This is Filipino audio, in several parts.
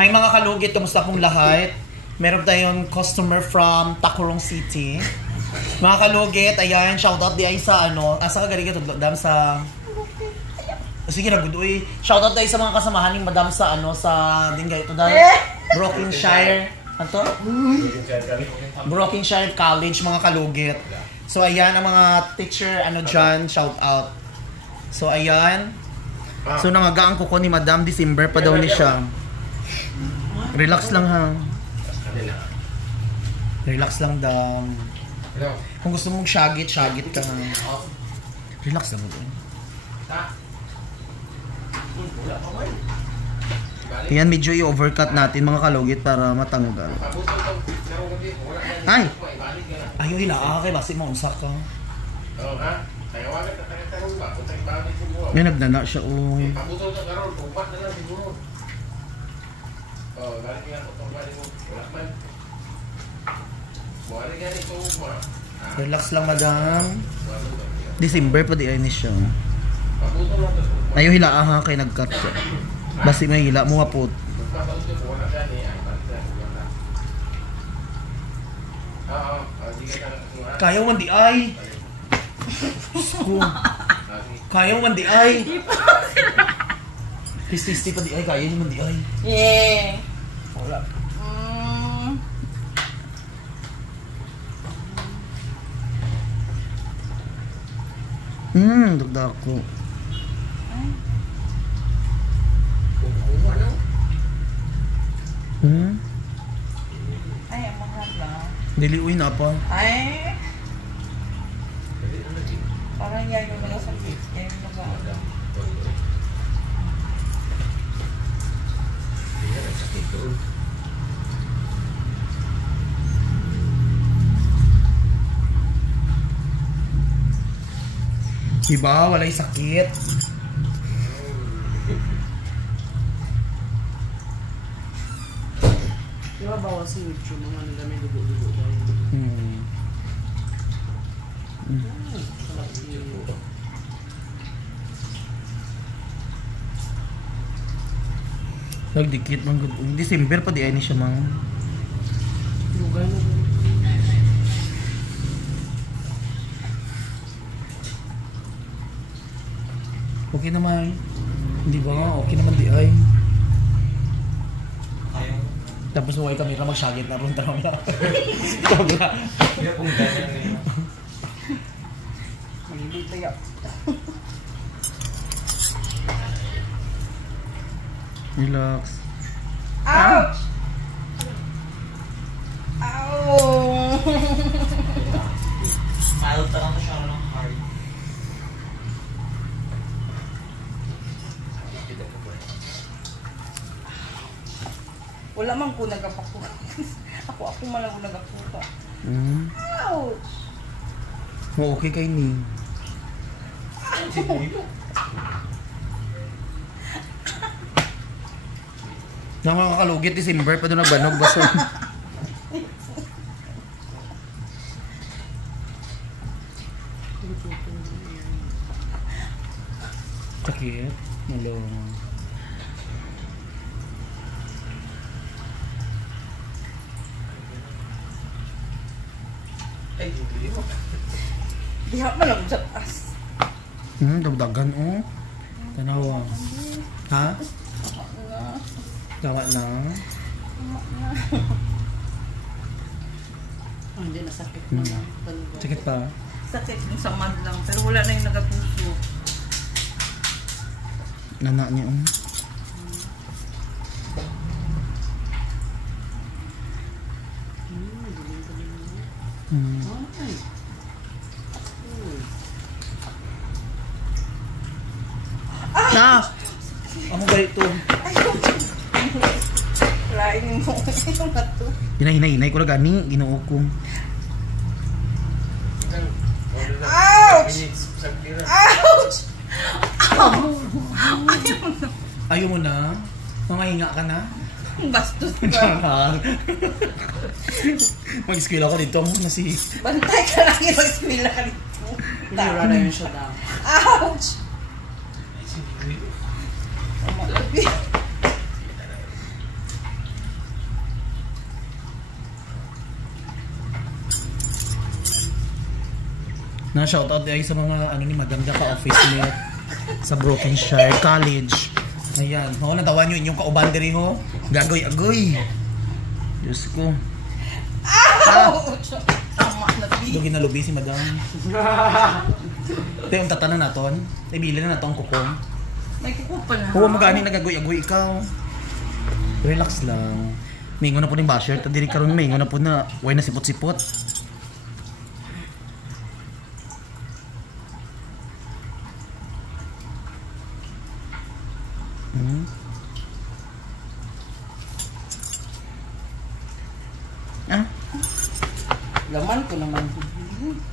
Hi mga kalugit, kumusta pong lahat? Meron tayong customer from Tacurong City. Mga kalugit, ayan, shoutout di ay sa asa ka galing ito, madam sa... Sige na, good uy. Shoutout di sa mga kasamahan ng madam sa sa din ito dahil Brookingshire. Ano to? Brookingshire College, mga kalugit. So ayan, ang mga teacher, dyan, shoutout. So ayan. So nangagaan ko ni Madam, December pa daw ni siya. Relax lang ha. Relax lang daw. Kung gusto mong shagit ka ha. Relax lang mo. Yan, medyo i-overcut natin mga kalugit para matanggal. Ay! Ayaw hila kay basi mo unsak ka. May nagdana siya uy. Relax lang madam. December pa di ay ni siya. Ayaw hila ha kay nagcut siya. Basi may hila mo maput. Kayaw man di ay. Kayaw man di ay. Tisti pa di ay, kaya naman di ay. Yeah. Wala. Dagdag ko. Ay, ang mahal lang. Diliuin na pa. Ay. Parang yan yung mga sakit. Yan yung mga... Diba? Walay sakit. Diba bawa si YouTube mga nila may dugo-dugo dahil nagdikit mang December pa di ay ni siya mang lugay na okay naman. Hindi ba? Okay naman di ay. Tapos huwag kami na magsagit na ron tanong na. Togla. Malibig tayo. Relax. Ouch! Ow! Mild pa lang siya ng hard. Wala man ko nagapakuha. ako man lang ko nagapuka. Ouch! Oh, okay kay ni. Nang mga kalugit, December pa doon nagbanog baso. Sakit. Hello. Diha man lang sa taas. Dagdagan oh. Tanawa. Ha? Gawa na. hindi na sakit na lang. Sakit pa? Sakit yung samad lang. Pero wala na yung nagapuso. Nana niya Amo ba ito? Lain mo yung nato. Hinay ko na gani, ginoo ko. Ouch! Ouch! Ayaw mo na? Mamahinga ka na? Bastos ka. Mag-eskwela ko dito. Amo na si... Bantay ka lang yung mag-eskwela ka dito. Pinura na yun siya daw. Ouch! Na shoutout ay sa mga ano ni Madam da ka office mate sa Brokenshire College. Ayan, ho natawa niyo inyong kauban diri ho. Gagoy-agoy. Diyos ko. Ouch! Tama na, B. Dugi na lubi si Madam. Ito yung tatanong naton. Ibili na naton kukong. May kukupan na. Huwag mo gani nagagoy-agoy ikaw. Relax lang. Mingo na po ni basher. Tadiri karon mingo na po na. Way na sipot-sipot. Ah? Laman ko naman.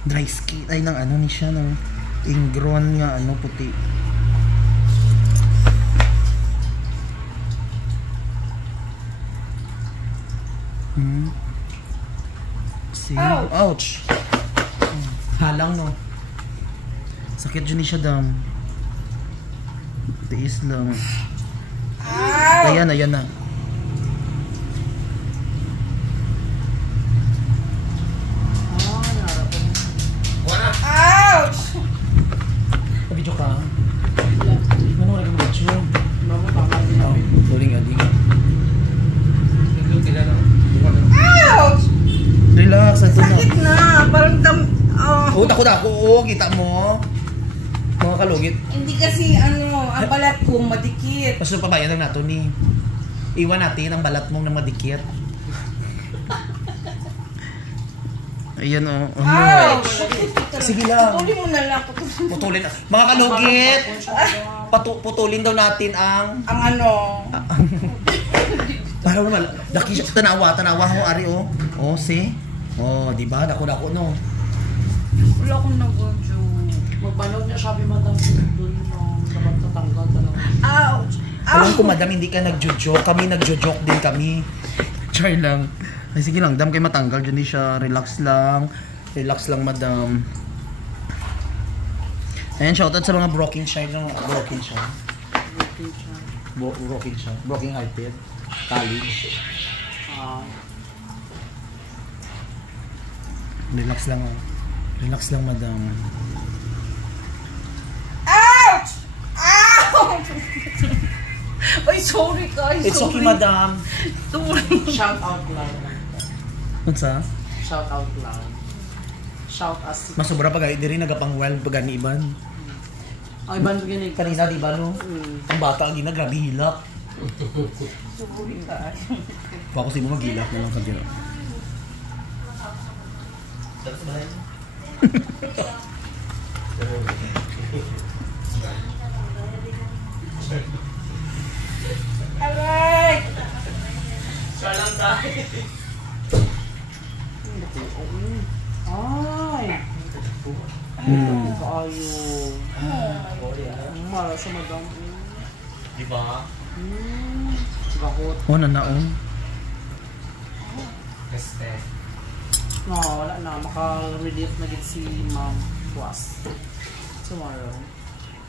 Dry skin. Ay, nang ano ni siya, no? Ingron nga, ano, puti. See? Ouch! Ouch! Halang, no? Sakit dyan ni siya, dam. Tiis lang. Ouch! Ayan, ayan na. Ouch! Video ka? Ano wala kang video? Mama, tama din. Oh, tuling ading. Ouch! Relax, ito na. Sakit na. Parang Oh, dako-dako. Oo, kita mo. Mga kalugit. Hindi kasi ano, ang balat ko madikit. Basta pabayan lang nato ni. Iwan natin ang balat mong na madikit. Ayan o. Oh. Ouch! Sige lang. Putulin mo na lang. Putulin. Mga kalugit. Putulin daw natin ang... Ang ano. Para naman. Laki siya. Tanawa ho, Ari o. Oh, see? Oh, di ba? Dako-dako no. Wala akong nag-audio. Magbanog niya sabi Madam doon yung dapat tatanggal talaga. Ouch! Alam ko, madam, hindi ka nagjo-joke. Kami nagjo-joke din kami. Try lang. Ay, sige lang, dam kayo matanggal. Diyan di siya. Relax lang. Relax lang, madam. Ayan, shoutout sa mga Brokenshire ng Brokenshire. Brokenshire. Broken Hearted. College. Relax lang, oh. Relax lang, madam. Ouch! Ouch! Ay, sorry guys. It's okay, madam. Sorry. Shout out loud. Ano sa? Shout out loud. Shout us. Masubra pa gaya. Di rin nagapang-well pag ni Iban. Ay, ban ginig. Kanina, di ba, no? Ang bata ang gina, grabe hilak. Sorry guys. Baka kasi mo maghilak na lang kanina. Aray! Ay! Kaayo. Mara sa Madam. Diba? Gahot. Oh, nanaon. Este. No, wala na. Maka-relief na din si Ma'am Was. Tomorrow.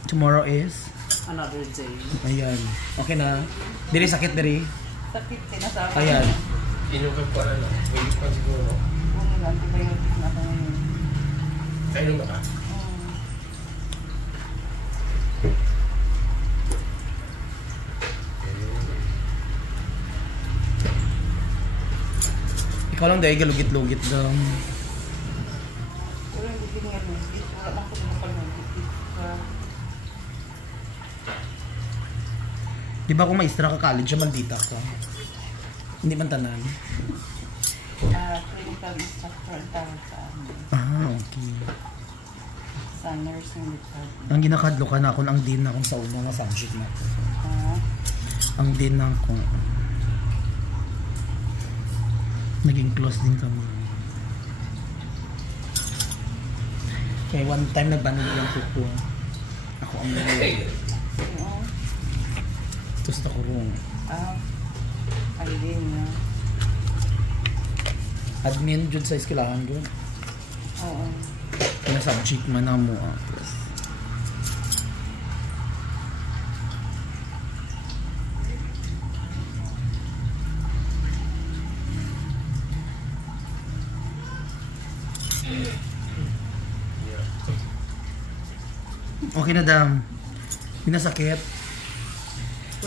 Tomorrow is? Another day. Ayan. Okay na. Diri sakit diri. Sakit sinasabi. Ayan. Inukag ko na lang. Wait pa siguro. Kung antibiotic na ako ngayon. Kailan ba ka? Ikaw lang dahil galugit-lugit daw. Pero hindi pinalugit. Wala na ako pinapalugit. Di ba kung maestra ka college, maldita ka? Hindi man tanan. Clinical instructor ang tawag sa amin. Ah, okay. Sa nursing department. Ang ginakadlo ka na ako ang dean na akong sa una nga subject na ako. Ang dean na ako. Naging close din kami. Kaya one time nagbanog yung kuko. Ako ang ito sa takurong. Alin na. Admin dyan sa eskwelahan doon. Oo. Kaya subject man na mo. Okay na, dam. Hindi na sakit.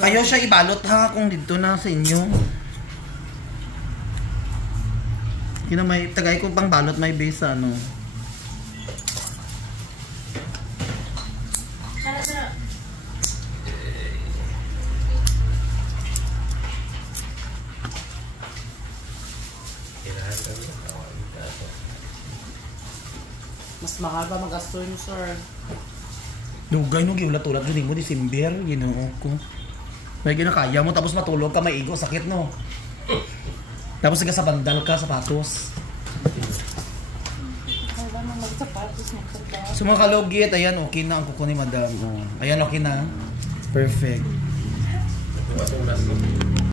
Ayaw siya ibalot ha kung dito na sa inyo. Hindi na may, tagay ko pang balot may base sa ano. Kailangan kami na tawagin ka. Mas mahal pa mag-asto yun, sir. Dugay nung giulat-ulat dyan mo, December, ginoo ko. May ginakaya mo, tapos matulog ka, may igo, sakit no. Tapos ka sa bandal ka, sapatos. Wala na magsapatos, magsapatos. So mga kalugit, ayan, okay na ang kuko ni madam. Oh. Ayan, okay na. Perfect. Tumas-tumas ko.